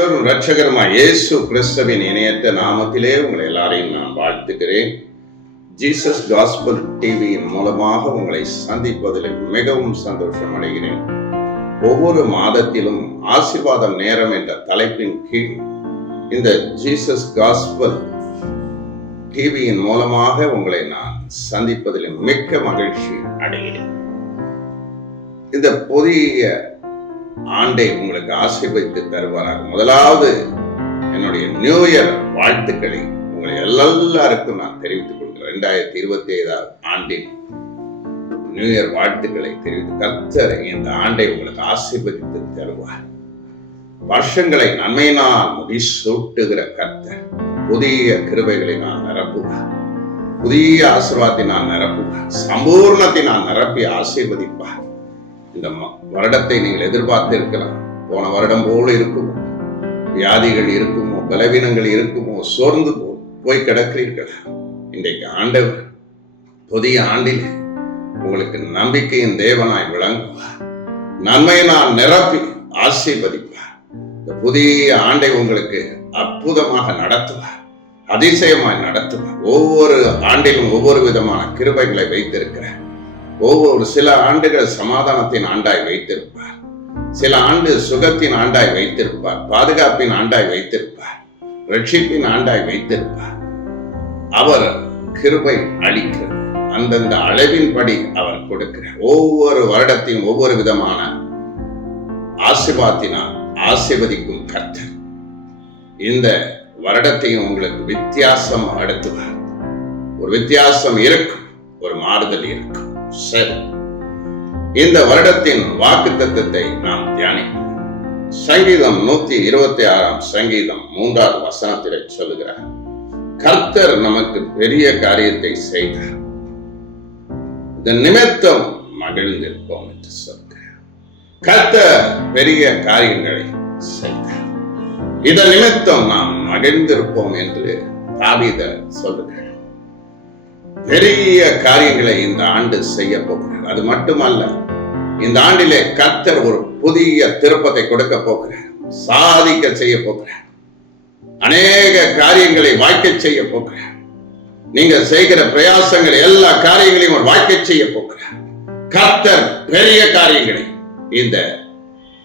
ஆண்டவரும் இரட்சகருமாய் இயேசு கிறிஸ்துவின் இணையற்ற நாமத்திலே உங்களை எல்லாரையும் நான் வாழ்த்துகிறேன். ஜீசஸ் காஸ்பல் டிவியின் மூலமாக உங்களை சந்திப்பதில் மிகவும் சந்தோஷம் அடைகிறேன். ஒவ்வொரு மாதத்திலும் ஆசீர்வாதம் நேரம் என்ற தலைப்பின் கீழ் இந்த ஜீசஸ் காஸ்பல் டிவியின் மூலமாக உங்களை நான் சந்திப்பதில் மிக்க மகிழ்ச்சி அடைகிறேன். இந்த புதிய ஆண்டை உங்களுக்கு ஆசீர்வதித்து தருவாராக. முதலாவது என்னுடைய நியூ இயர் வாழ்த்துக்களை உங்களை எல்லாருக்கும் நான் தெரிவித்துக் கொள்கிறேன். 2025 ஆண்டின் நியூ இயர் வாழ்த்துக்களை தெரிவித்து கர்த்தர் இந்த ஆண்டை உங்களுக்கு ஆசீர்வதித்து தருவார். வருஷங்களை நன்மையினால் முடிசூட்டுகிற கர்த்தர் புதிய கிருபைகளை நான் நிரப்புவார், புதிய ஆசீர்வாதத்தை நான் நிரப்புவார், சம்பூர்ணத்தை நான் நிரப்பி ஆசீர்வதிப்பார். இந்த வருடத்தை நீங்கள் எதிர்பார்த்து இருக்கலாம். போன வருடம் போல இருக்குமோ, வியாதிகள் இருக்குமோ, பலவீனங்கள் இருக்குமோ, சோர்ந்து போய் கிடக்கிறீர்கள். இன்றைக்கு ஆண்டவர் புதிய ஆண்டில் உங்களுக்கு நம்பிக்கையின் தேவனாய் விளங்குவார், நன்மையினால் நிரப்பி ஆசீர்வதிப்பார். இந்த புதிய ஆண்டை உங்களுக்கு அற்புதமாக நடத்துவார், அதிசயமாய் நடத்துவார். ஒவ்வொரு ஆண்டிலும் ஒவ்வொரு விதமான கிருபைகளை வைத்திருக்கிறார். ஒவ்வொரு சில ஆண்டுகள் சமாதானத்தின் ஆண்டாய் வைத்திருப்பார், சில ஆண்டு சுகத்தின் ஆண்டாய் வைத்திருப்பார், பாதுகாப்பின் ஆண்டாய் வைத்திருப்பார், ரட்சிப்பின் ஆண்டாய் வைத்திருப்பார். அவர் கிருபை அளிக்கிறார், அந்தந்த அளவின்படி அவர் கொடுக்கிறார். ஒவ்வொரு வருடத்தின் ஒவ்வொரு விதமான ஆசீர்வாதத்தினால் ஆசீர்வதிக்கும் கர்த்தர் இந்த வருடத்தையும் உங்களுக்கு வித்தியாசம் நடத்துவார். ஒரு வித்தியாசம் இருக்கும், ஒரு மாறுதல் இருக்கும். சரி, இந்த வருடத்தின் வாக்குத்தத்தத்தை நாம் தியானிப்போம். சங்கீதம் 126 சங்கீதம் 3வது வசனத்திலே சொல்லுகிறார், கர்த்தர் நமக்கு பெரிய காரியத்தை செய்தார், இந்த நிமித்தம் மகிழ்ந்திருப்போம் என்று சொல்கிறார். கர்த்தர் பெரிய காரியங்களை செய்தார், இதன் நிமித்தம் நாம் மகிழ்ந்திருப்போம் என்று தாவீது சொல்லுகிறார். பெரிய காரியங்களை இந்த ஆண்டு செய்ய போகிறார். அது மட்டுமல்ல, இந்த ஆண்டிலே கர்த்தர் ஒரு புதிய திருப்பத்தை கொடுக்க போகிறார், சாதிக்க செய்ய போகிறார், அநேக காரியங்களை வாய்க்க செய்ய போகிறார். நீங்க செய்கிற பிரயாசங்கள் எல்லா காரியங்களையும் ஒரு வாய்க்க செய்ய போகிறார். கர்த்தர் பெரிய காரியங்களை இந்த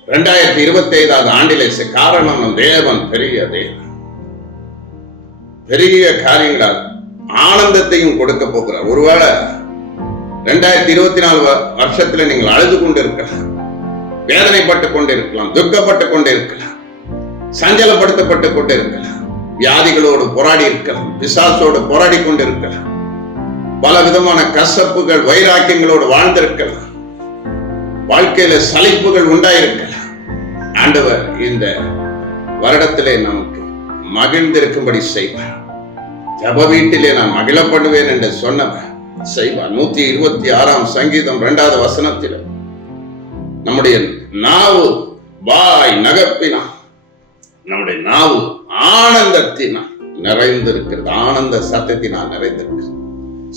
2025 ஆண்டிலே காரணம் தேவன் பெரிய தேவன், பெரிய காரியங்களால் ஆனந்தத்தையும் கொடுக்க போகிறார். ஒருவேளை 2024 வருஷத்துல நீங்கள் அழுது கொண்டு இருக்கலாம், வேதனைப்பட்டு கொண்டு இருக்கலாம், துக்கப்பட்டு கொண்டு இருக்கலாம், சஞ்சலப்படுத்தப்பட்டு கொண்டு இருக்கலாம், வியாதிகளோடு போராடி இருக்கலாம், பிசாசோடு போராடி கொண்டு இருக்கலாம், பல விதமான கசப்புகள் வைராக்கியங்களோடு வாழ்ந்திருக்கலாம், வாழ்க்கையில சலிப்புகள் உண்டாயிருக்கலாம். ஆண்டவர் இந்த வருடத்திலே நமக்கு மகிழ்ந்திருக்கும்படி செய்வார். ஜப வீட்டிலே நான் மகிழப்படுவேன் என்று சொன்னவர் செய்வார். 126 சங்கீதம் 2வது வசனத்தில் நம்முடைய நாவு வாய் நகப்பினால், நம்முடைய நாவு ஆனந்தத்தினால் நிறைந்திருக்கிறது, ஆனந்த சத்தத்தினால் நிறைந்திருக்கிறது.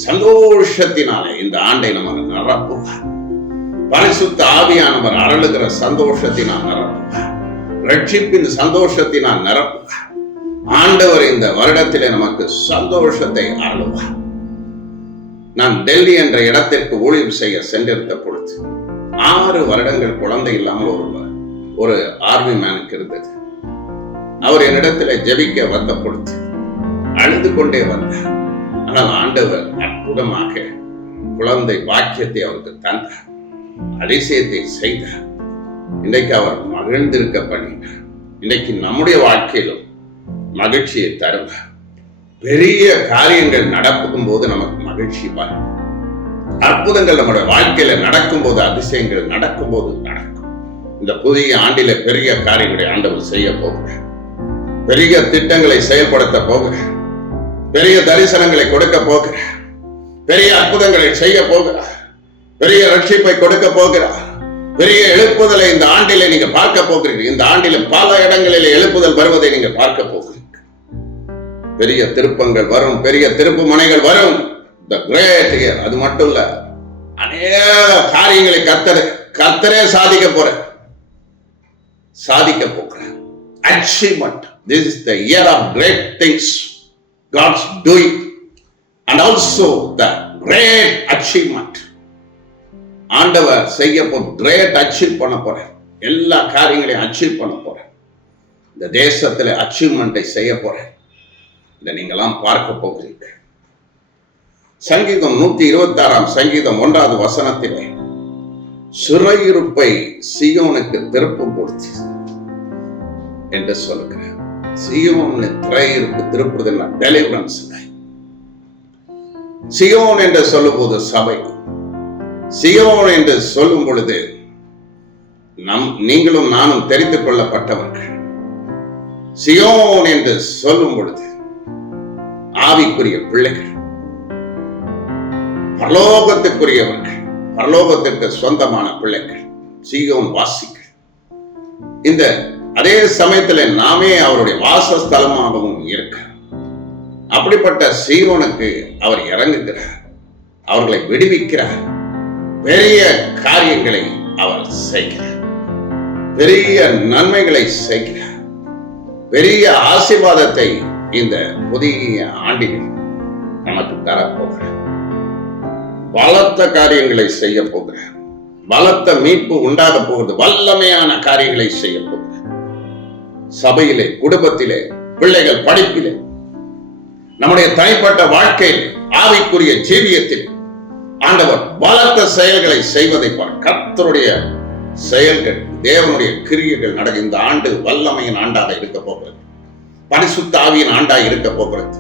சந்தோஷத்தினாலே இந்த ஆண்டை நமக்கு நிரப்புவார். பரிசுத்த ஆவியானவர் அருளுகிற சந்தோஷத்தினால் நிரப்புவார், ரட்சிப்பின் சந்தோஷத்தினால் நிரப்புவார். ஆண்டவர் இந்த வருடத்திலே நமக்கு சந்தோஷத்தை அருளுவார். நான் டெல்லி என்ற இடத்திற்கு ஊழியம் செய்ய சென்றிருந்த பொழுது 6 வருடங்கள் குழந்தை இல்லாமல் ஒரு ஆர்மி மேனுக்கு இருந்தது. அவர் என்னிடத்துல ஜெபிக்க வந்த பொழுது அழுது கொண்டே வந்தார். ஆனால் ஆண்டவர் அற்புதமாக குழந்தை பாக்கியத்தை அவருக்கு தந்தார், அதிசயத்தை செய்தார். இன்றைக்கு அவர் மகிழ்ந்திருக்க பண்ணினார். இன்றைக்கு நம்முடைய வாழ்க்கையிலும் மகிழ்ச்சியை தருவார். பெரிய காரியங்கள் நடக்கும் போது நமக்கு மகிழ்ச்சி வரும். அற்புதங்கள் நம்முடைய வாழ்க்கையில நடக்கும் போது, அதிசயங்கள் நடக்கும் போது நடக்கும். இந்த புதிய ஆண்டில பெரிய காரியங்களை ஆண்டவர் செய்ய போகிறார். பெரிய திட்டங்களை செயல்படுத்த போகிறார், பெரிய தரிசனங்களை கொடுக்க போகிறார், பெரிய அற்புதங்களை செய்ய போகிறார், பெரிய ரட்சிப்பை கொடுக்க போகிறார், பெரிய எழுப்புதலை இந்த ஆண்டிலே நீங்க பார்க்க போகிறீர்கள். இந்த ஆண்டில பல இடங்களில் எழுப்புதல் வருவதை நீங்க பார்க்க போகிறீர்கள். பெரிய திருப்பங்கள் வரும், பெரிய திருப்பு முனைகள் வரும். அது மட்டும் இல்ல, அநேக காரியங்களை கர்த்தரே சாதிக்க போற. achievement. This is the year of great things God's doing, and also the great achievement. ஆண்டவர் செய்ய கிரேட் அச்சீவ் பண்ண போறேன். எல்லா காரியங்களையும் அச்சீவ் பண்ண போறேன். இந்த தேசத்துல அச்சீவ்மெண்ட்டை செய்ய போறேன். இதை நீங்களாம் பார்க்க போகிறீங்க. சங்கீதம் 126 சங்கீதம் 1வது வசனத்திலே சிறையிருப்பை சீயோனுக்கு திருப்பு கொடுத்து என்று சொல்லுகிறேன். சீயோன் சிறையிருப்பு திருப்புறதுன்னா டெலிவரன்ஸ். சீயோன் என்று சொல்லும் போது சபை, சீயோன் என்று சொல்லும் பொழுது நீங்களும் நானும் தெரிந்து கொள்ளப்பட்டவர்கள். சீயோன் என்று சொல்லும் பொழுது ஆவிக்குரிய பிள்ளைகள், பரலோகத்துக்குரியவர்கள், பரலோகத்திற்கு சொந்தமான பிள்ளைகள், சீயோன் வாசிகள். இந்த அதே சமயத்தில் நாமே அவருடைய வாசஸ்தலமாகவும் இருக்கிறார். அப்படிப்பட்ட சீயோனுக்கு அவர் இறங்குகிறார், அவர்களை விடுவிக்கிறார், பெரிய காரியங்களை அவர் செய்கிறார், பெரிய நன்மைகளை செய்கிறார், பெரிய ஆசீர்வாதத்தை இந்த புதிய ஆண்டில் நமக்கு தரப்போகிறார். பலத்த காரியங்களை செய்ய போகிறார், பலத்த மீட்பு உண்டாக போகிறது, வல்லமையான காரியங்களை செய்ய போகிறார். சபையிலே, குடும்பத்திலே, பிள்ளைகள் படிப்பிலே, நம்முடைய தனிப்பட்ட வாழ்க்கையில், ஆவிக்குரிய ஜீவியத்தில் ஆண்டவர் பலத்த செயல்களை செய்வதை கர்த்தருடைய செயல்கள், தேவனுடைய கிரியைகள் நடக்க இந்த ஆண்டு வல்லமையின் ஆண்டாக இருக்க போகிறது. பரிசுத்த ஆவியின் ஆண்டாய் இருக்க போகிறது.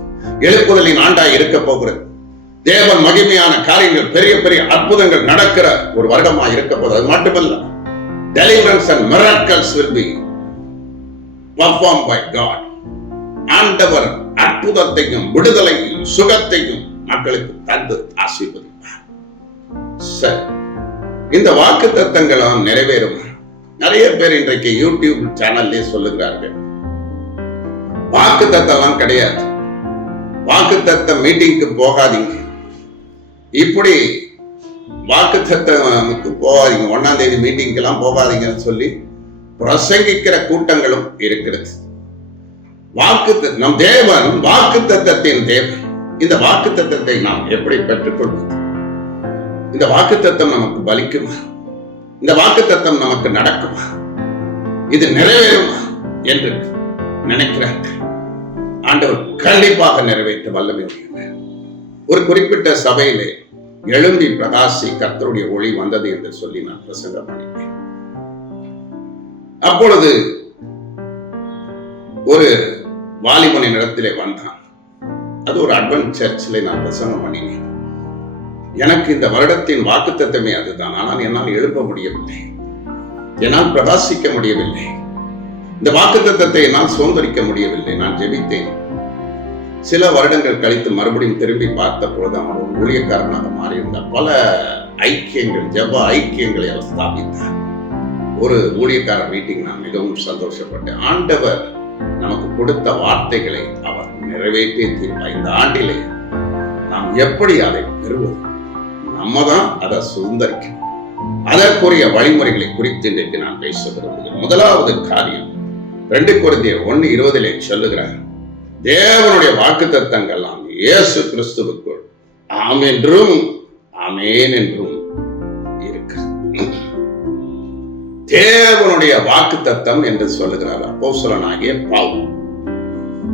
எழுப்புதலின் ஆண்டாய் இருக்க போகிறது. தேவன் மகிமையான காரியங்கள், பெரிய பெரிய அற்புதங்கள் நடக்கிற ஒரு வருடமாக இருக்க போகிறது. அது மட்டுமல்ல, deliverance and miracles will be performed by God. ஆண்டவர் அற்புதத்தையும் விடுதலையும் சுகத்தையும் மக்களுக்கு தந்து ஆசீர்வதிப்பார். சரி, இந்த வாக்குத்தத்தங்களும் நிறைவேறும். நிறைய பேர் இன்றைக்கு யூடியூப் சேனல்லே சொல்லுகிறார்கள், வாக்குத்தத்தம் கிடையாது, வாக்குத்தத்த மீட்டிங்க்கு போகாதீங்க, இப்படி வாக்குத்தத்தமுக்கு போகாதீங்க, 1ஆம் தேதி மீட்டிங்க்கு எல்லாம் போகாதீங்கன்னு சொல்லி பிரசங்கிக்கிற கூட்டங்களும் இருக்கிறது. நம் தேவன் வாக்குத்தத்தத்தின் தேவன். இந்த வாக்குத்தத்தத்தை நாம் எப்படி பெற்றுக்கொள்வது? இந்த வாக்குத்தத்தம் நமக்கு பலிக்குமா? இந்த வாக்குத்தத்தம் நமக்கு நடக்குமா? இது நிறைவேறுமா என்று நினைக்கிறார்கள். ஆண்டவர் கண்டிப்பாக நிறைவேற்ற வல்லமை உடையவர். ஒரு குறிப்பிட்ட சபையிலே எழும்பி பிரகாசி கர்த்தருடைய ஒளி வந்தது என்று சொல்லி நான் பிரசங்கம் பண்ணினேன். அப்பொழுது ஒரு வாலிபனின் இடத்திலே வந்தான். அது ஒரு அட்வென்ட் சர்ச்சிலே நான் பிரசங்கம் பண்ணினேன். எனக்கு இந்த வருடத்தின் வாக்குத்தத்தமே அதுதான். ஆனால் என்னால் எழுப்ப முடியவில்லை, என்னால் பிரகாசிக்க முடியவில்லை, இந்த வாக்குத்தத்தத்தை என்னால் சுதந்திரிக்க முடியவில்லை. நான் ஜெபித்தேன். சில வருடங்கள் கழித்து மறுபடியும் திரும்பி பார்த்த பொழுது அவன் ஒரு ஊழியக்காரனாக மாறியிருந்தார். பல ஐக்கியங்கள், ஜெப ஐக்கியங்களை அவர் ஸ்தாபித்தார். ஒரு ஊழியக்காரர் மீட்டிங் நான் மிகவும் சந்தோஷப்பட்டேன். ஆண்டவர் நமக்கு கொடுத்த வார்த்தைகளை அவர் நிறைவேற்றி தீர்ப்பார். இந்த ஆண்டிலே நாம் எப்படி அதை பெறுவது? நம்ம தான் அதை சுதந்திரிக்கணும். அதற்குரிய வழிமுறைகளை குறித்து இன்றைக்கு நான் பேச விரும்புகிறேன். முதலாவது காரியம் 2 கொரிந்தியர் 1:20 சொல்லுகிறார், தேவனுடைய வாக்குத்தத்தங்கள் இயேசு கிறிஸ்துவுக்குள் ஆம் என்றும் ஆமேன் என்றும் இருக்கிறது. தேவனுடைய வாக்குத்தத்தம் என்று சொல்லுகிறார் அப்போஸ்தலனாகிய பவுல்.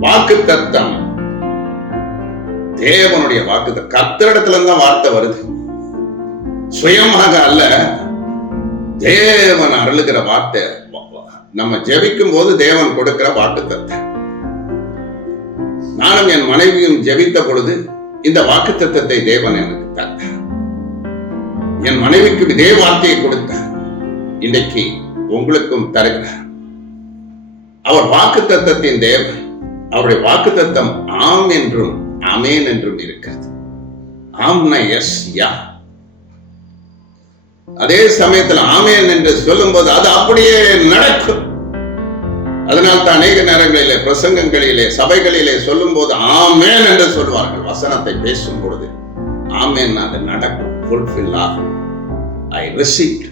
வாக்குத்தத்தம் தேவனுடைய வாக்குத்தத்தம். கர்த்தரிடத்துல தான் வார்த்தை வருது, சுயமாக அல்ல. தேவன் அருளுகிற வார்த்தை. நம்ம ஜெபிக்கும் போது தேவன் கொடுக்கிற வாக்குத்தத்தம். நானும் என் மனைவியும் ஜெபித்த பொழுது இந்த வாக்குத்தத்தத்தை தேவன் எனக்கு தந்தார். என் மனைவிக்கு இதே வார்த்தையை கொடுத்தார். இன்றைக்கு உங்களுக்கும் தருகிறார். அவர் வாக்குத்தத்தத்தின் தேவன். அவருடைய வாக்குத்தத்தம் ஆம் என்றும் ஆமேன் என்றும் இருக்கிறது. ஆம்னா எஸ், யா. அதே சமயத்தில் ஆமேன் என்று சொல்லும் போது அது அப்படியே நடக்கும். அதனால் தான் அநேக நேரங்களிலே, பிரசங்கங்களிலே, சபைகளிலே சொல்லும் போது ஆமேன் என்று சொல்வார்கள். வசனத்தை பேசும் பொழுது ஆமேன், அது நடக்கும், ஃபுல்ஃபில் ஆகும். I receive.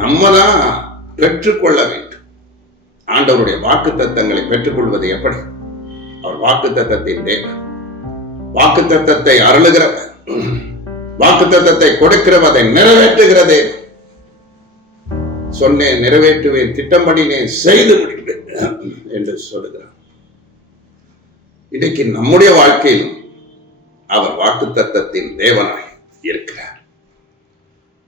நம்ம தான் பெற்றுக்கொள்ள வேண்டும். ஆண்டவருடைய வாக்குத்தத்தங்களை பெற்றுக்கொள்வது எப்படி? அவர் வாக்குத்தத்தத்தின் தேவன், வாக்குத்தத்தத்தை அருளுகிறவர், வாக்குத்தத்தத்தை கொடுக்கிறவர், அதை நிறைவேற்றுகிற தேவன். சொன்னேன், நிறைவேற்றுவேன், திட்டம்படினேன், செய்து என்று சொல்லுகிறார். இன்றைக்கு நம்முடைய வாழ்க்கையில் அவர் வாக்குத்தத்தத்தின் தேவனாய் இருக்கிறார்.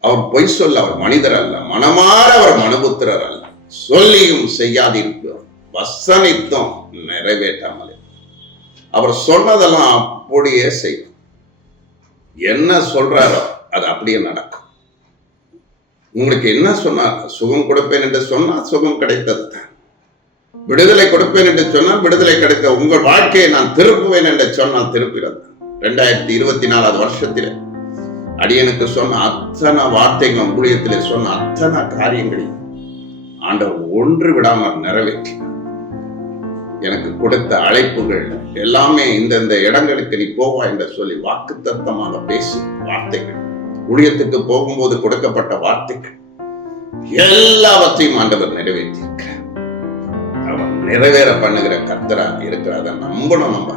அவர் பொய் சொல்ல அவர் மனிதர் அல்ல, மனமாற அவர் மனுபுத்திரர் அல்ல. சொல்லியும் செய்யாதிருப்பார், வசனித்தும் நிறைவேற்றாமல். அவர் சொன்னதெல்லாம் அப்படியே செய்யும். என்ன சொல்றாரோ அது அப்படியே நடக்கும். உங்களுக்கு என்ன சொன்னார்? சுகம் கொடுப்பேன் என்று சொன்னால் சுகம் கிடைத்தது தான். விடுதலை கொடுப்பேன் என்று சொன்னால் விடுதலை கிடைத்த. உங்கள் வாழ்க்கையை நான் திருப்புவேன் என்று சொன்னால் திருப்பிறது. 2024 வருஷத்திலே அடியனுக்கு சொன்ன அத்தனை வார்த்தைகளும், ஊழியத்திலே சொன்ன அத்தனை காரியங்களையும் ஆண்டவர் ஒன்று விடாமல் நிறைவேற்றி எனக்கு கொடுத்த அழைப்புகள் எல்லாமே இந்தந்த இடங்களுக்கு நீ போவா என்று சொல்லி வாக்குத்தத்தமாக பேசி வார்த்தைகள், ஊழியத்துக்கு போகும்போது கொடுக்கப்பட்ட வார்த்தைகள் எல்லாவற்றையும் ஆண்டவர் நிறைவேற்றி இருக்கிறார். அவர் நிறைவேற பண்ணுகிற கர்த்தரா இருக்கிறார். நம்பணும். நம்ம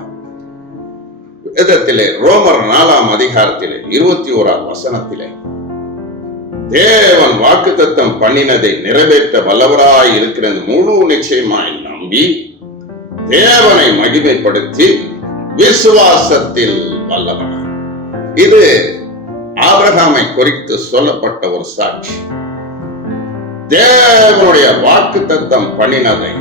வேதத்திலே ரோமர் 4ஆம் அதிகாரத்திலே 21ஆம் வசனத்திலே தேவன் வாக்குத்தத்தம் பண்ணினதை நிறைவேற்ற வல்லவராய் இருக்கிறது முழு நிச்சயமாய் நம்பி தேவனை மகிமைப்படுத்தி விசுவாசத்தில் வல்லவனாய். இது ஆபிரகாமை குறித்து சொல்லப்பட்ட ஒரு சாட்சி. தேவனுடைய வாக்குத்தத்தம் பண்ணினதை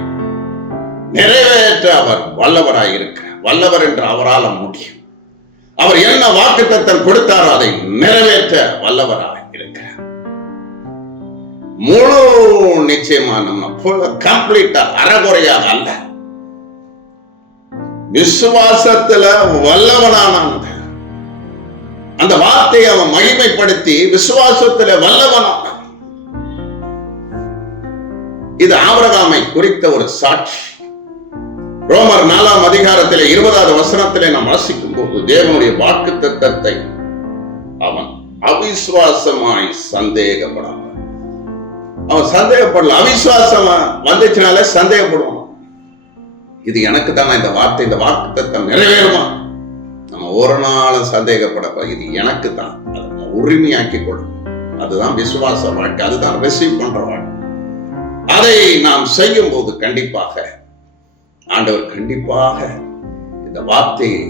நிறைவேற்ற அவர் வல்லவராய் இருக்கிறார். வல்லவர் என்று அவரால் முடியும். அவர் என்ன வாக்குத்தத்தம் கொடுத்தாரோ அதை நிறைவேற்ற வல்லவராய் இருக்கிறார். முழு நிச்சயமா நம்ம கம்ப்ளீட்டா அறகுறையாக அல்ல, விசுவாசத்துல வல்லவனான அந்த வார்த்தையை அவன் மகிமைப்படுத்தி விசுவாசத்துல வல்லவனான. இது ஆபிரகாமை குறித்த ஒரு சாட்சி. ரோமர் 4ஆம் அதிகாரத்திலே 20வது வசனத்திலே நாம் வாசிக்கும் போது தேவனுடைய வாக்குத்தத்தத்தை அவன் அவிசுவாசமாய் சந்தேகப்படாமல், அவன் சந்தேகப்படல. அவிசுவாசமா வந்துச்சுனால சந்தேகப்படுவான். இது எனக்கு தானே இந்த வார்த்தை, இந்த வாக்குத்தத்தம் நிறைவேறுமா? நம்ம ஒரு நாளும் சந்தேகப்படப்ப இது எனக்கு தான், அதை நம்ம உரிமையாக்கி கொள்ளும். அதுதான் விசுவாச வாழ்க்கை, அதுதான் ரிசீவ் பண்ற வாழ்க்கை. அதை நாம் செய்யும் போது கண்டிப்பாக ஆண்டவர் கண்டிப்பாக இந்த வார்த்தையை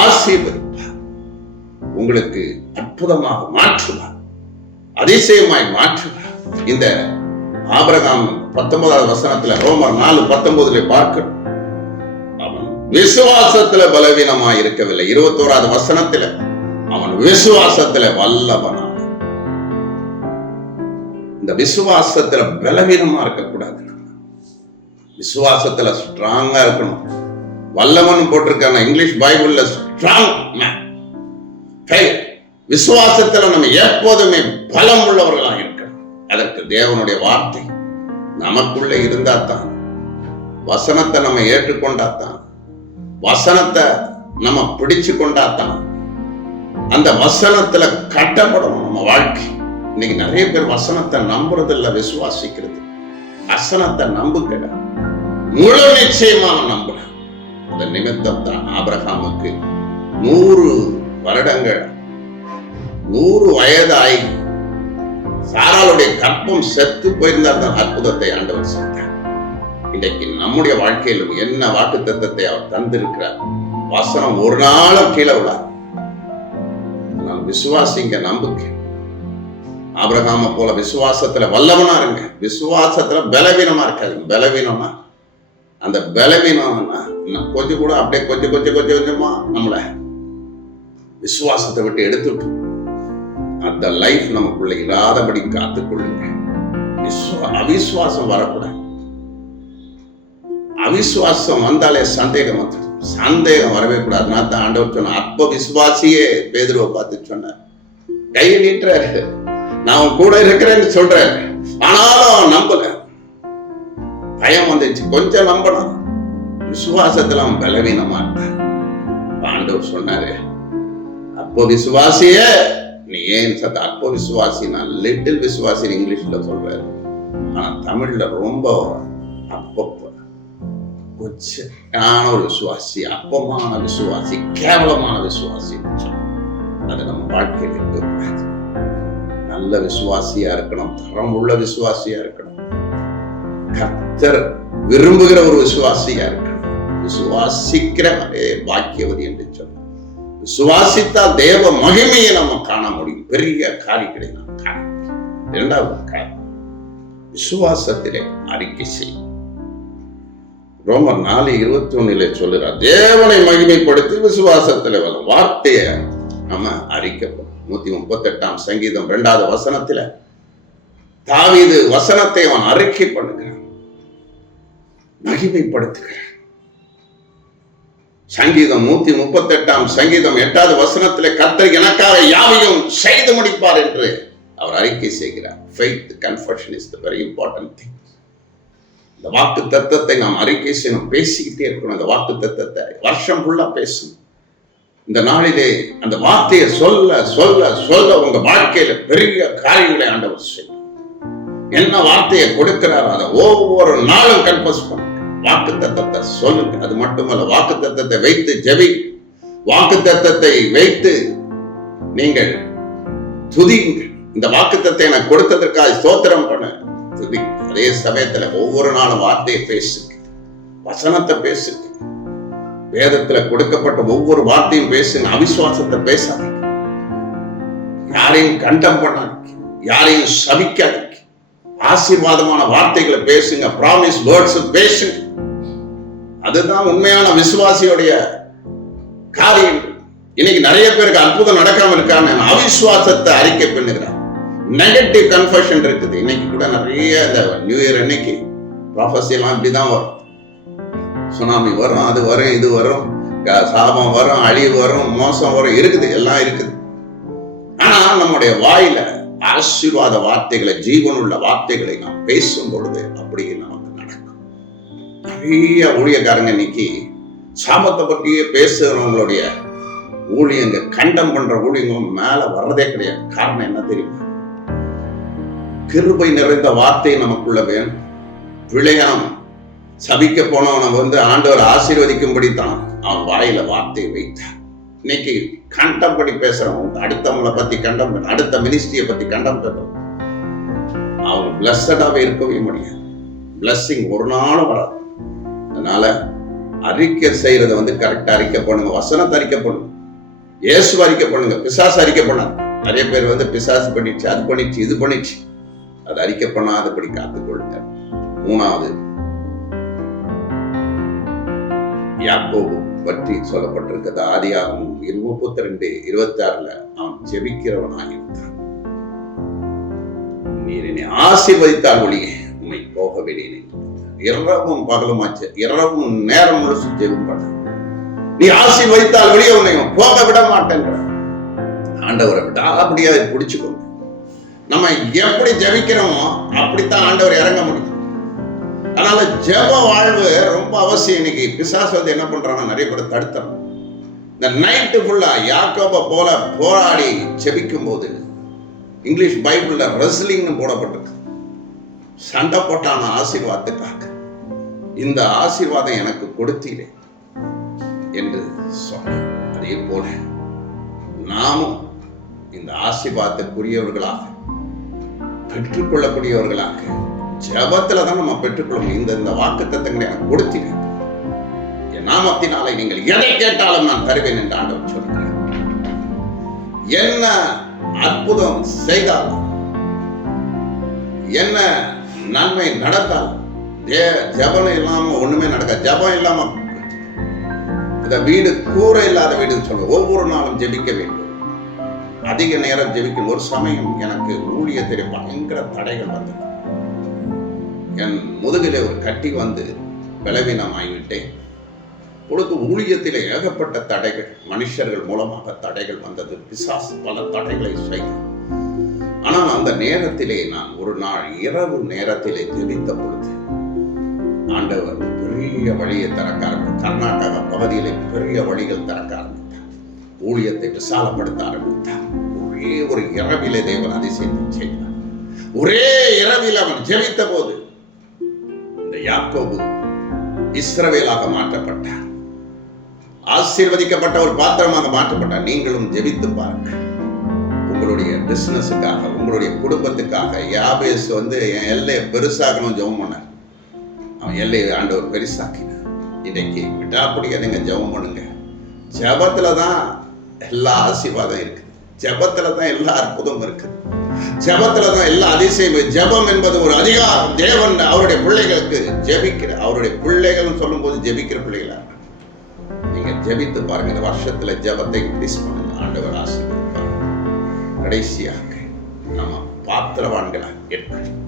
ஆசீர்வதிப்பார். உங்களுக்கு அற்புதமாக மாற்றுவார், அதிசயமாய் மாற்றுவார். இந்த ஆபிரகாம் 19வது வசனத்துல ரோமர் 4:19 பார்க்கணும். அவன் விசுவாசத்துல பலவீனமாய் இருக்கவில்லை. 21வது வசனத்துல அவன் விசுவாசத்துல வல்லவனான. இந்த விசுவாசத்துல பலவீனமா இருக்கக்கூடாது, விசுவாசத்துல ஸ்ட்ராங்கா இருக்கணும். வல்லவன் போட்டிருக்காங்க இங்கிலீஷ் பைபிள்ல, ஸ்ட்ராங் மேன். விசுவாசத்துல நம்ம எப்போதுமே பலம் உள்ளவர்களாக இருக்கணும். அதற்கு தேவனுடைய வார்த்தை நமக்குள்ள இருந்தா தான், வசனத்தை நம்ம ஏற்றுக்கொண்டாத்தான், வசனத்தை நம்ம பிடிச்சு கொண்டாத்தான், அந்த வசனத்துல கட்டப்படணும் நம்ம வாழ்க்கை. இன்னைக்கு நிறைய பேர் வசனத்தை நம்புறது இல்ல, விசுவாசிக்கிறது. வசனத்தை நம்புகிற முழு நிச்சயமாக நம்புற. அந்த நிமித்தம் தான் ஆபிரகாமுக்கு 100 வருடங்கள் 100 வயதாய் சாராளுடைய கற்பம் செத்து போயிருந்தால் தான் அற்புதத்தை ஆண்டவர் செய்தார். இன்றைக்கு நம்முடைய வாழ்க்கையிலும் என்ன வாக்குத்தத்தத்தை அவர் தந்திருக்கிறார். வசனம் ஒரு நாளும் கீழே விடாது. விசுவாசிங்க, நம்புங்க. ஆபிரகாமை போல விசுவாசத்துல வல்லவனா இருங்க, விசுவாசத்துல பலவீனமா இருக்காது. பலவீனமா அந்த பலவீனம்னா கொஞ்சம் கூட அப்படியே கொஞ்சம் கொஞ்சமா நம்மள விசுவாசத்தை விட்டு எடுத்துட்டு அந்த லைஃப் நமக்குள்ள இல்லாதபடி காத்துக்கொள்ளுங்க. அவிசுவாசம் வரக்கூடாது. அவிசுவாசம் வந்தாலே சந்தேகம் வந்துடும். சந்தேகம் வரவே கூடாது. அதனால தான் ஆண்டவர் சொன்ன அப்ப விசுவாசியே பேதுருவை பார்த்து சொன்னார், கையை நீட்டுறாரு, நான் கூட இருக்கிறேன்னு சொல்றேன். ஆனாலும் அவன் நம்பல, பயம் வந்துச்சு. கொஞ்சம் நம்பணும். விசுவாசத்துல அவன் பலவீனமா இருந்தான். ஆண்டவர் சொன்னாரு, அப்போ விசுவாசியே நீ ஏன் சத்த அப்போ விசுவாசி, நான் லிட்டில் விசுவாசி இங்கிலீஷ்ல சொல்றாரு. ஆனா தமிழ்ல ரொம்ப அப்பப்ப கொச்சையான ஒரு விசுவாசி, அப்பமான விசுவாசி, கேவலமான விசுவாசி, அது நம்ம வாழ்க்கையில் இருக்கக்கூடாது. நல்ல விசுவாசியா இருக்கணும், தரம் உள்ள விசுவாசியா இருக்கணும், கர்த்தர் விரும்புகிற ஒரு விசுவாசியா இருக்கணும். விசுவாசிக்கிறவரே பாக்கியவதி என்று சொல்ல, விசுவாசித்தால் தேவ மகிமையை நம்ம காண முடியும், பெரிய காரியங்களை நாம் காண முடியும். இரண்டாவது காரணம், விசுவாசத்திலே அறிக்கை செய்யும். ரோமர் 4:21 சொல்லுறார், தேவனை மகிமைப்படுத்தி விசுவாசத்துல வரும் வார்த்தையை நம்ம அறிக்கப்படும். 138 சங்கீதம் 2வது வசனத்துல தாவீது வசனத்தை அவன் அறிக்கை பண்ணுகிறான், மகிமைப்படுத்துகிறான். சங்கீதம் 138 சங்கீதம் 8வது வசனத்துல கர்த்தர் எனக்காக யாவையும் செய்து முடிப்பார் என்று அவர் அறிக்கை செய்கிறார். Faith confession is the very important thing. இந்த வாக்கு தத்தத்தை நாம் அறிக்கை செய்யணும், பேசிக்கிட்டே இருக்கணும். இந்த வாக்கு தத்தத்தை வருஷம் ஃபுல்லா பேசணும். இந்த நாளிலே அந்த வார்த்தையை சொல்ல சொல்ல சொல்ல உங்க வாழ்க்கையில பெரிய காரியங்களை ஆண்டவர் செய்யும். என்ன வார்த்தையை கொடுக்கிறாரோ அதை ஒவ்வொரு நாளும் கன்ஃபஸ் பண்ணுங்க, வாக்கு தத்தத்தை சொல்லுங்க. அது மட்டுமல்ல, வாக்கு தத்தத்தை வைத்து ஜெபி, வாக்கு தத்தத்தை வைத்து நீங்கள் துதிங்க. இந்த வாக்கு தத்தை எனக்கு கொடுத்ததற்காக ஸ்தோத்திரம் பண்ண துதி. அதே சமயத்துல ஒவ்வொரு நாளும் வார்த்தையை பேசுங்க, வசனத்தை பேசுங்க, வேதத்துல கொடுக்கப்பட்ட ஒவ்வொரு வார்த்தையும் பேசுங்க. அவிசுவாசத்தை பேசாதீங்க, யாரையும் கண்டம் பண்ணாதீங்க, யாரையும் சபிக்காதீங்க, ஆசீர்வாதமான வார்த்தைகளை பேசுங்க, ப்ராமிஸ் வேர்ட்ஸ் பேசுங்க. அதுதான் உண்மையான விசுவாசியுடைய காரியம். இன்னைக்கு நிறைய பேருக்கு அற்புதம் நடக்காம இருக்காங்க, அவிசுவாசத்தை அறிக்கை பண்ணுகிறார். நெகட்டிவ் கன்ஃபெஷன் இருக்குது. இன்னைக்கு கூட நிறைய இந்த நியூ இயர் அன்னைக்கு ப்ராஃபஸி எல்லாம் இப்படிதான் வரும். சுனாமி வரும், அது வரும், இது வரும், சாபம் வரும், அழிவு வரும், மோசம் வரும், இருக்குது, எல்லாம் இருக்குது. ஆனா நம்முடைய வாயில ஆசீர்வாத வார்த்தைகளை, ஜீவனுள்ள வார்த்தைகளை நாம் பேசும் பொழுது அப்படியே நமக்கு நடக்கும். நிறைய ஊழியக்காரங்க இன்னைக்கு சாபத்தை பற்றியே பேசுறவங்களுடைய ஊழியங்க, கண்டம் பண்ற ஊழியங்களும் மேல வர்றதே கிடையாது. காரணம் என்ன தெரியுமா? கிருபை நிறைந்த வார்த்தை நமக்குள்ள வேணும். பிள்ளையாம் சபிக்க போனவனை ஆண்டவர் ஆசீர்வதிக்கும்படி தான் அவன் வாயில வார்த்தையை வைத்தார். இன்னைக்கு கண்டம் படி பேசுறவங்க, அடுத்தவங்களை பத்தி கண்டம், அடுத்த மினிஸ்ட்ரியை பத்தி கண்டம் பெறுறோம், அவங்க பிளஸ்டாவே இருக்கவே முடியாது. பிளஸ்ஸிங் ஒரு நாளும் வராது. அதனால அறிக்கை செய்யறத கரெக்டா அறிக்கை பண்ணுங்க, வசனத்தை அறிக்கை பண்ணுங்க, இயேசு அறிக்கை பண்ணுங்க, பிசாசு அறிக்கை பண்ணாங்க. நிறைய பேர் பிசாசு பண்ணிச்சு, அது பண்ணிச்சு, இது பண்ணிச்சு, அது அறிக்கை பண்ணாதபடி காத்துக்கொள்ளுங்க. மூணாவது, யாக்கோபு பற்றி சொல்லப்பட்டிருக்கிறது. ஆதியாகமம் 32:26 அவன் ஜெபிக்கிறவனாயிருந்தான். நீர் என்னை ஆசீர்வதித்தால் ஒழியே உம்மை போக விடேன். இரவும் பகலும் ஆச்சு, இரவும் நேரம் முழுசு ஜெபம் பண்ண, நீ ஆசீர்வதித்தால் ஒழிய உன்னை போக விட மாட்டேன்ற. ஆண்டவரை விடாபடியா பிடிச்சுக்கோங்க. நம்ம எப்படி ஜெபிக்கிறோமோ அப்படித்தான் ஆண்டவர் இறங்க முடியும். அதனால ஜெப வாழ்வு ரொம்ப அவசியம். இன்னைக்கு பிசாசு என்ன பண்றாங்க, நிறைய பேர் தடுத்துறாங்க. இந்த நைட்டு ஃபுல்லா யாக்கோபை போல போராடி ஜெபிக்கும் போது, இங்கிலீஷ் பைபிள்ல ரெஸ்லிங்னு போடப்பட்டிருக்கு, சண்டை போட்டான ஆசீர்வாதத்துக்காக, இந்த ஆசீர்வாதம் எனக்கு கொடுத்தீரே என்று சொன்ன. அதே போல நாமும் இந்த ஆசீர்வாதத்துக்குரியவர்களாக, பெற்றுக்கொள்ளக்கூடியவர்களாக ஜெபத்துலதான் நம்ம பெற்றுக்கொள்ளணும். இந்த வாக்கு தத்தங்களை எனக்கு கொடுத்தீங்க, என் நாமத்தினாலே நீங்கள் எதை கேட்டாலும் நான் தருவேன் என்று ஆண்டவர் சொல்கிறார். என்ன அற்புதம் செய்தாலும், என்ன நன்மை நடந்தாலும், ஜெபம் இல்லாம ஒண்ணுமே நடக்காது. ஜெபம் இல்லாம இந்த வீடு கூரை இல்லாத வீடுன்னு சொல்லுவோம். ஒவ்வொரு நாளும் ஜெபிக்க வேண்டும், அதிக நேரம் ஜெபிக்கும். ஒரு சமயம் எனக்கு ஊழியத்திலே பயங்கர தடைகள் வந்தது. என் முதுகிலே ஒரு கட்டி பலவீனம் ஆகிவிட்டேன். பொழுது ஊழியத்திலே ஏகப்பட்ட தடைகள், மனுஷர்கள் மூலமாக தடைகள் வந்தது. பிசாசு பல தடைகளை செய்தார். ஆனால் அந்த நேரத்திலே நான் ஒரு நாள் இரவு நேரத்திலே ஜெபித்த பொழுது ஆண்டவர் பெரிய வழியை திறக்க ஆரம்பித்தார். கர்நாடகா பகுதியிலே பெரிய வழிகள் திறக்க ஆரம்பித்தார். ஊழியத்தை விசாலப்படுத்த ஆரம்பித்தார். ஒரே ஒரு இரவிலே தேவன் அதிசயத்தை செய்தார். ஒரே இரவில் அவன் ஜெபித்த போது இந்த யாக்கோபு இஸ்ரவேலாக மாற்றப்பட்டார். ஆசீர்வதிக்கப்பட்ட ஒரு பாத்திரமாக மாற்றப்பட்டார். நீங்களும் ஜெபித்து பாருங்கள். உங்களுடைய பிசினஸுக்காக, உங்களுடைய குடும்பத்துக்காக. யாபேஸ் என் எல்லையை பெருசாக்கணும் ஜெபம் பண்ணார். அவன் எல்லையை ஆண்டவர் பெருசாக்கினார். இன்னைக்கு விடாப்படியா நீங்க ஜெபம் பண்ணுங்க. ஜெபத்துல தான் எல்லா ஆசீர்வாதம் இருக்குது. ஜெபத்துல தான் எல்லா அற்புதமும் இருக்குது. ஜெபத்துல தான் எல்லா அதிசயம். ஜெபம் என்பது ஒரு அதிகாரம். தேவன் அவருடைய பிள்ளைகளுக்கு ஜெபிக்கிற, அவருடைய பிள்ளைகள் சொல்லும் போது ஜெபிக்கிற பிள்ளைகளா நீங்க ஜெபித்து பாருங்க. இந்த வருஷத்துல ஜெபத்தை இன்க்ரீஸ் பண்ணுங்க. ஆண்டவர் ஆசீர்வதிப்பார். கடைசியாக நம்ம பாத்திரவான்களாக இருக்கணும்.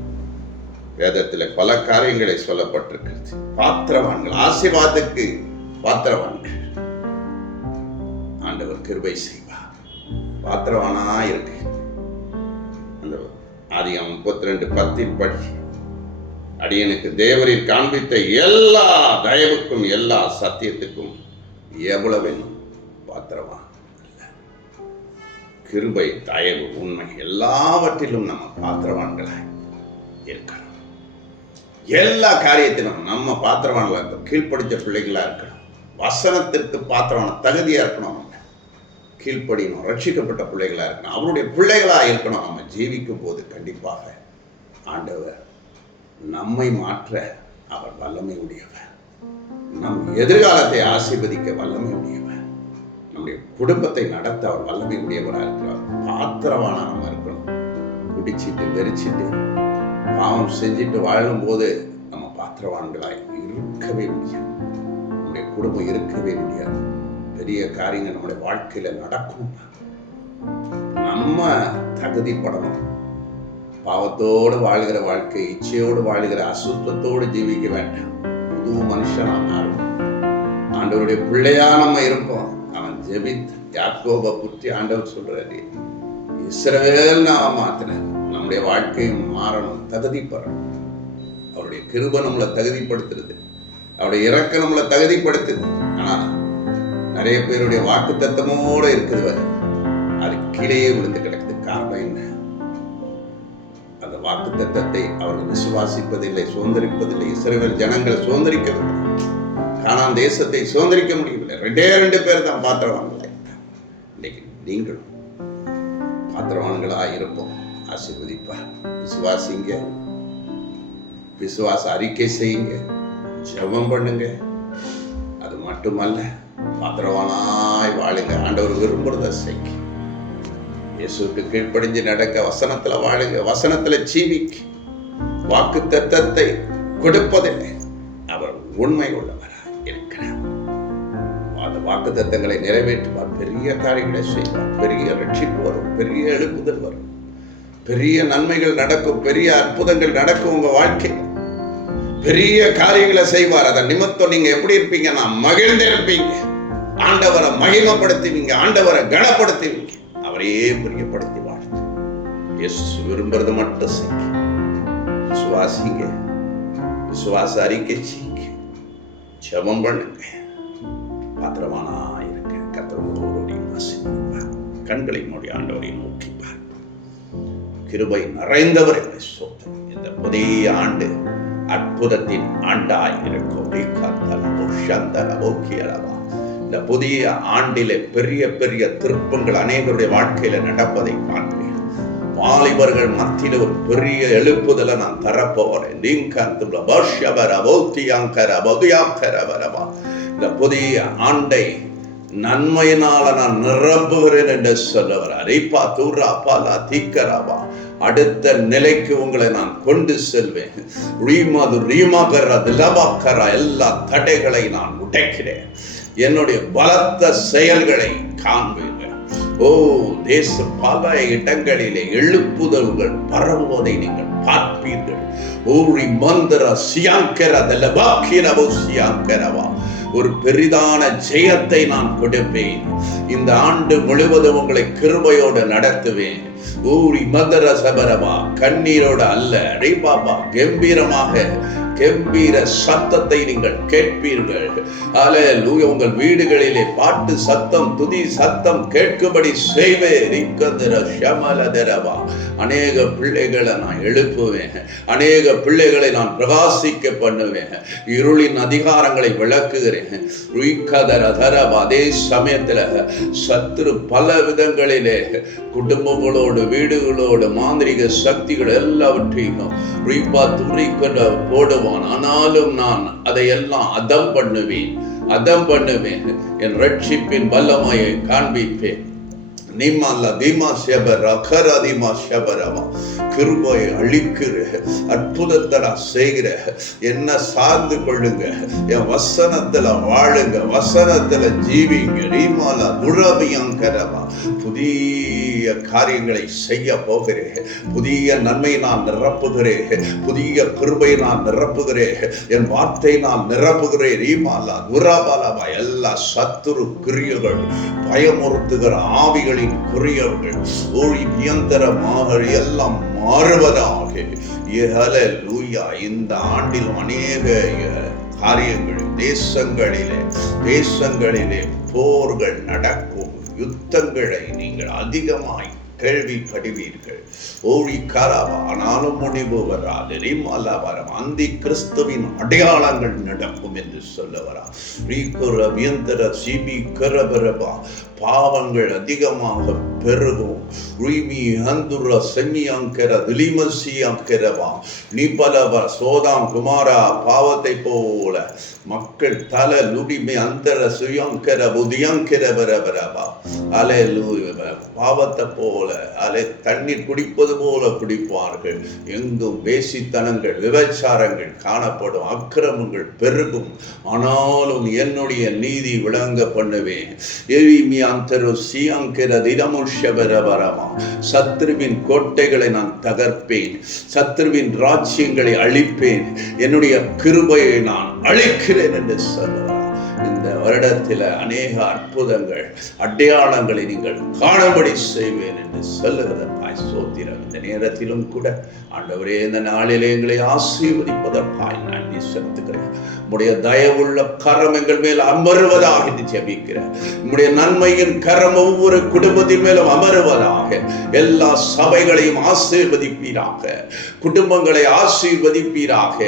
வேதத்துல பல காரியங்களை சொல்லப்பட்டிருக்கிறது. பாத்திரவான்கள், ஆசீர்வாதத்துக்கு பாத்திரவான்கள். ஆண்டவர் கிருபை செய்வார். பாத்திரவானா இருக்கு. அந்த ஆதியாகமம் 32:10 படி, அடியனுக்கு தேவரீர் காண்பித்த எல்லா தயவுக்கும் எல்லா சத்தியத்துக்கும் எவ்வளவு பாத்திரவான். கிருபை, தயவு, உண்மை எல்லாவற்றிலும் நம்ம பாத்திரவான்களாய் இருக்கணும். எல்லா காரியத்திலும் நம்ம பாத்திரவான்களா இருக்கணும். கீழ்ப்படிச்ச பிள்ளைகளா இருக்கணும். வசனத்திற்கு பாத்திரவான தகுதியா இருக்கணும். கீழ்ப்படியணும். ரட்சிக்கப்பட்ட பிள்ளைகளா இருக்கணும். அவருடைய பிள்ளைகளா இருக்கணும். நம்ம ஜீவிக்கும் போது கண்டிப்பாக ஆண்டவர் நம்மை மாற்ற அவர் வல்லமை உடையவர். நம் எதிர்காலத்தை ஆசீர்வதிக்க வல்லமை உடையவர். நம்முடைய குடும்பத்தை நடத்த அவர் வல்லமை உடையவராக இருக்கிறார். பாத்திரவானா நம்ம இருக்கணும். குடிச்சிட்டு வெறிச்சிட்டு பாவம் செஞ்சுட்டு வாழும் போது நம்ம பாத்திரவான்களாய் இருக்கவே முடியாது. நம்முடைய குடும்பம் இருக்கவே முடியாது. பெரிய காரியங்கள் நம்முடைய வாழ்க்கையில நடக்கும். நம்ம தகுதிப்படணும். பாவத்தோடு வாழ்கிற வாழ்க்கை, இச்சையோடு வாழ்கிற, அசுத்தத்தோடு ஜீவிக்க வேண்டாம். புது மனுஷனா மாறும். ஆண்டவருடைய பிள்ளையா நம்ம இருப்போம். அவன் ஜெபித்து யாக்கோபை பற்றி ஆண்டவர் சொல்றாரு, இஸ்ரவேல் நான் மாத்தினார். நம்முடைய வாழ்க்கையும் மாறணும், தகுதிப்படணும். அவருடைய கிருபை நம்மளை தகுதிப்படுத்துறது, அவருடைய இரக்கம் நம்மளை தகுதிப்படுத்துது. ஆனா நிறைய பேருடைய வாக்கு தத்தமோடு இருக்குது, அது கீழே விழுந்து கிடக்குது. காரணம் என்ன? அந்த வாக்கு தத்தத்தை அவர்கள் விசுவாசிப்பதில்லை, சுதந்திரிப்பதில்லை. இஸ்ரவேல் ஜனங்கள் சுதந்திரிக்கவில்லை. கானான் தேசத்தை சுதந்திரிக்க முடியவில்லை. 2 பேர் தான் பாத்திரவான்களா. இன்னைக்கு நீங்களும் பாத்திரவான்களா இருப்போம். ஆசீர்வதிப்பா. விசுவாசிங்க, விசுவாச அறிக்கை செய்யுங்க, ஜெபம் பண்ணுங்க. அது மட்டுமல்ல, பாத்திரவானாய் வாழுங்க. ஆண்டவர் விரும்புறத செய்யுங்க. இயேசுக்கு கீழ்ப்படிஞ்சு நடக்க, வசனத்துல வாழுங்க, வசனத்துல ஜீவிக்க. வாக்கு தத்தத்தை கொடுப்பதில்லை, அவர் உண்மை உள்ளவராக இருக்கிறார். அந்த வாக்கு தத்தங்களை நிறைவேற்றுவார். பெரிய காரியங்களை செய்வார். பெரிய ரட்சிப்பு வரும், பெரிய எழுப்புதல் வரும், பெரிய நன்மைகள் நடக்கும், பெரிய அற்புதங்கள் நடக்கும். உங்க வாழ்க்கை பெரிய காரியங்களை செய்வார். அதன் நிமித்தம் நீங்க எப்படி இருப்பீங்கன்னா மகிழ்ந்து இருப்பீங்க. ஆண்டவரை மகிமைப்படுத்துவீங்க, ஆண்டவரை கனப்படுத்துவீங்க, அவரையே பிரியப்படுத்தி வாழ்த்து. இயேசு விரும்புறது மட்டும் செய்யுங்க. விசுவாசிங்க, விசுவாச அறிக்கை செய்யுங்க, ஜெபம் பண்ணுங்க, பாத்திரமானா இருக்க. கர்த்தரோடு ஆசீர்வதிப்பார். கண்களை மூடி ஆண்டவரை நோக்கி பார். கிருபை நிறைந்தவர் என்ற சோதனை இந்த புதிய ஆண்டு அற்புதத்தின் ஆண்டாய் இருக்கும். இந்த புதிய ஆண்டிலே பெரிய பெரிய திருப்பங்கள் அநேகருடைய வாழ்க்கையில நடப்பதை பார்க்கிறேன். வாலிபர்கள் மத்தியில ஒரு பெரிய எழுப்புதலை நான் தரப்போறேன். இந்த புதிய ஆண்டை நன்மையினால நான் நிரம்புகிறேன் என்று சொல்லவர். அரைப்பா தூரா பாலா தீக்கராவா. அடுத்த நிலைக்கு உங்களை நான் கொண்டு செல்வேன். எல்லா தடைகளை நான் உடைக்கிறேன். என்னுடைய பலத்த செயல்களை காண்பீர்கள். ஓ தேச பல இடங்களிலே எழுப்புதல்கள் பரவுவதை நீங்கள் பார்ப்பீர்கள். ஓரி மந்திர சியாங்கரவா. ஒரு பெரிதான ஜெயத்தை நான் கொடுப்பேன். இந்த ஆண்டு முழுவதும் உங்களை கிருபையோடு நடத்துவேன். ஊரி மதர சபரவா. கண்ணீரோடு அல்ல, பாபா, கம்பீரமாக கம்பீர சத்தத்தை நீங்கள் கேட்பீர்கள். அல்லேலூயா. உங்கள் வீடுகளிலே பாட்டு சத்தம், துதி சத்தம் கேட்கும்படி செய்வேன். அநேக பிள்ளைகளை நான் எழுப்புவேன். அநேக பிள்ளைகளை நான் பிரகாசிக்க பண்ணுவேன். இருளின் அதிகாரங்களை விளக்குகிறேன். அதே சமயத்துல சத்துரு பல விதங்களிலே குடும்பங்களோடு, வீடுகளோடு, மாந்திரிக சக்திகள் எல்லாவற்றையும் போடுவான். ஆனாலும் நான் அதையெல்லாம் அதம் பண்ணுவேன். என் ரட்சிப்பின் வல்லமையை காண்பிப்பேன். கிருபையை அழிக்கிற அற்புதத்தை நான் செய்கிற என்ன சார்ந்து கொள்ளுங்க. என் வசனத்துல வாழுங்க, வசனத்துல ஜீவிங்க. ரீமாலா துரபியங்கரமா புதிய காரியங்களை செய்ய போகிறேன். புதிய நன்மை நான் நிரப்புகிறேன். புதிய கிருபை நான் நிரப்புகிறேன். என் வார்த்தை நான் நிரப்புகிறேன். ரீமாலா துரபாலமா எல்லா சத்துரு கிரியைகள், பயமுறுத்துகிற ஆவிகளின் குறியவர்கள் நியந்திரமாக எல்லாம் மாறுவதாக. இந்த ஆண்டில் அநேக காரியங்கள் தேசங்களிலே போர்கள் நடக்கும். யுத்தங்களை நீங்கள் அதிகமாய் கேள்விப்படுவீர்கள். ஆனாலும் முடிவு வராது. அந்தி கிறிஸ்துவின் அடையாளங்கள் நடக்கும் என்று சொல்லுவாரா. பாவங்கள் அதிகமாக பெருகும். சோதாம் குமாரா பாவத்தை போல மக்கள் தல லுடிமை அந்தர சுயங்கர புதியங்கர வரவரவா. பாவத்தை போல தண்ணீர் குடிப்பது போல குடிப்பார்கள். எங்கும் வேசித்தனங்கள், விபச்சாரங்கள் காணப்படும். அக்கிரமங்கள் பெருகும். ஆனாலும் என்னுடைய நீதி விளங்க பண்ணுவேன். சத்ருவின் கோட்டைகளை நான் தகர்ப்பேன். சத்ருவின் ராஜ்யங்களை அழிப்பேன். என்னுடைய கிருபையை நான் அழிக்கிறேன் என்று சொல்லுவார். இந்த வருடத்தில் அநேக அற்புதங்கள், அடையாளங்களை நீங்கள் காணும்படி செய்வேன் என்று சொல்லுவதற்காய் ஸ்தோத்திரம். இந்த நேரத்திலும் கூட ஆண்டவரே, இந்த நாளிலே எங்களை ஆசீர்வதிப்பதற்காய் நன்றி செலுத்துகிறேன். உம்முடைய தயவுள்ள கரம் எங்கள் மேல் அமருவதாக என்று ஜெபிக்கிறேன். உம்முடைய நன்மையின் கரம் ஒவ்வொரு குடும்பத்தின் மேலும் அமருவதாக. எல்லா சபைகளையும் ஆசீர்வதிப்பீராக, குடும்பங்களை ஆசீர்வதிப்பீராக.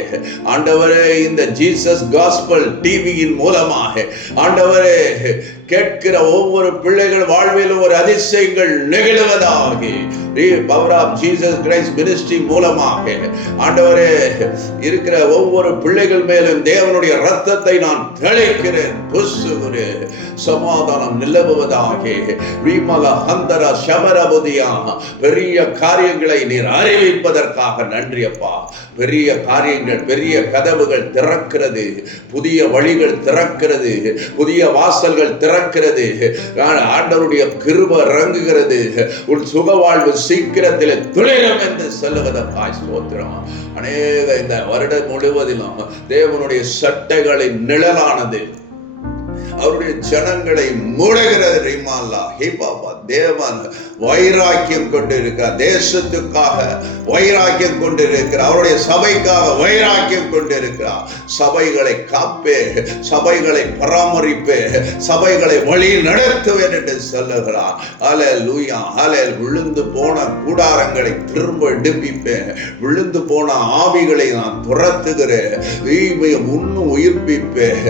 ஆண்டவரே, இந்த ஜீசஸ் காஸ்பல் டிவியின் மூலமாக ஆண்டவரே கேட்கிற ஒவ்வொரு பிள்ளைகள் வாழ்விலும் ஒரு அதிசயங்கள் நிகழ்வதாக. Power of Jesus Christ ministry மூலமாக ஆண்டவரே இருக்கிற ஒவ்வொரு பிள்ளைகள் மேலும் தேவனுடைய இரத்தத்தை நான் தெளிக்கிறேன். சமாதானம் நிலவுவதாக. பெரிய காரியங்களை நீர் அறிவிப்பதற்காக நன்றி அப்பா. பெரிய காரியங்கள், பெரிய கதவுகள் திறக்கிறது. புதிய வழிகள் திறக்கிறது. புதிய வாசல்கள் திறக்கிறது. ஆண்டவருடைய கிருபை இறங்குகிறது. உன் சுக வாழ்வு சீக்கிரத்தில் துளிரும் என்று சொல்லுவதற்காய் ஸ்தோத்திரம். அநேக இந்த வருடம் முழுவதிலும் தேவனுடைய சட்டைகளின் நிழலானது அவருடைய ஜனங்களை மூடுகிறது. தேவன் வைராக்கியம் கொண்டிருக்கிறார். தேசத்துக்காக வைராக்கியம் கொண்டிருக்கிறார். அவருடைய சபைக்காக வைராக்கியம் கொண்டிருக்கிறார். சபைகளை காப்பே, சபைகளை பராமரிப்பே, சபைகளை வழி நடத்துவேன் என்று சொல்லுகிறார். அல்லேலூயா, அல்லேலூயா. விழுந்து போன கூடாரங்களை திரும்ப எடுப்பிப்பேன். விழுந்து போன ஆவிகளை நான் துரத்துகிறேன். இன்னும் உயிர்ப்பிப்பேன்.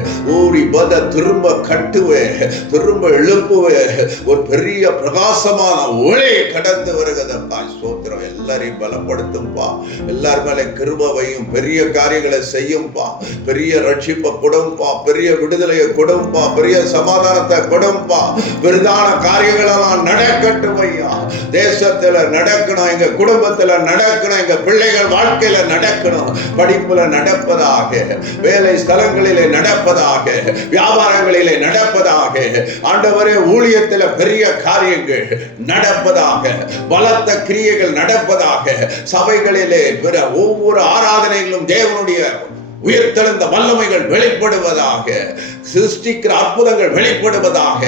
திரும்ப கட்டுவேன், திரும்ப எழுப்புவேன். ஒரு பெரிய பிரகாசமான ஒளி கடந்து வருகிறதப்பா. ஸ்தோத்திரம். எல்லாரையும் பலப்படுத்தும்பா. எல்லார் மேல கிருபையும் பெரிய காரியங்களை செய்யும்பா. பெரிய ரட்சிப்பை கொடும்பா. பெரிய விடுதலையை கொடும்பா. பெரிய சமாதானத்தை கொடும்பா. பெரிதான காரியங்களெல்லாம் நடக்கட்டும் ஐயா. தேசத்துல நடக்கணும், எங்க குடும்பத்துல நடக்கணும், எங்க பிள்ளைகள் வாழ்க்கையில நடக்கணும், படிப்புல நடப்பதாக, வேலை ஸ்தலங்களிலே நடப்பதாக, வியாபாரங்களிலே நடப்பதாக. ஆண்டவரே, ஊழியத்தில் பெரிய காரியங்கள் நடப்பதாக, பலத்த கிரியைகள் நடப்பதாக. சபைகளிலே பிற ஒவ்வொரு ஆராதனைகளும் தேவனுடைய உயிர்த்தெழுந்த வல்லமைகள் வெளிப்படுவதாக. சிருஷ்டிக்கிற அற்புதங்கள் வெளிப்படுவதாக.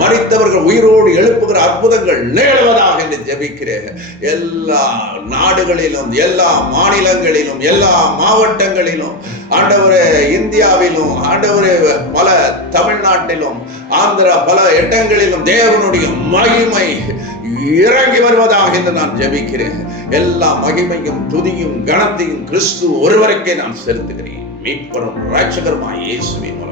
மரித்தவர்கள் உயிரோடு எழுப்புகிற அற்புதங்கள் நிகழ்வதாக என்று ஜெபிக்கிறேன். எல்லா நாடுகளிலும், எல்லா மாநிலங்களிலும், எல்லா மாவட்டங்களிலும், ஆண்டவரே இந்தியாவிலும், ஆண்டவரே பல தமிழ்நாட்டிலும், ஆந்திரா பல இடங்களிலும் தேவனுடைய மகிமை இறங்கி வருவதாக என்று நான் ஜெபிக்கிறேன். எல்லா மகிமையும் துதியும் கனத்தையும் கிறிஸ்து ஒருவருக்கே நான் செலுத்துகிறேன். மீட்பரும் இரட்சகருமாய் இயேசுவின்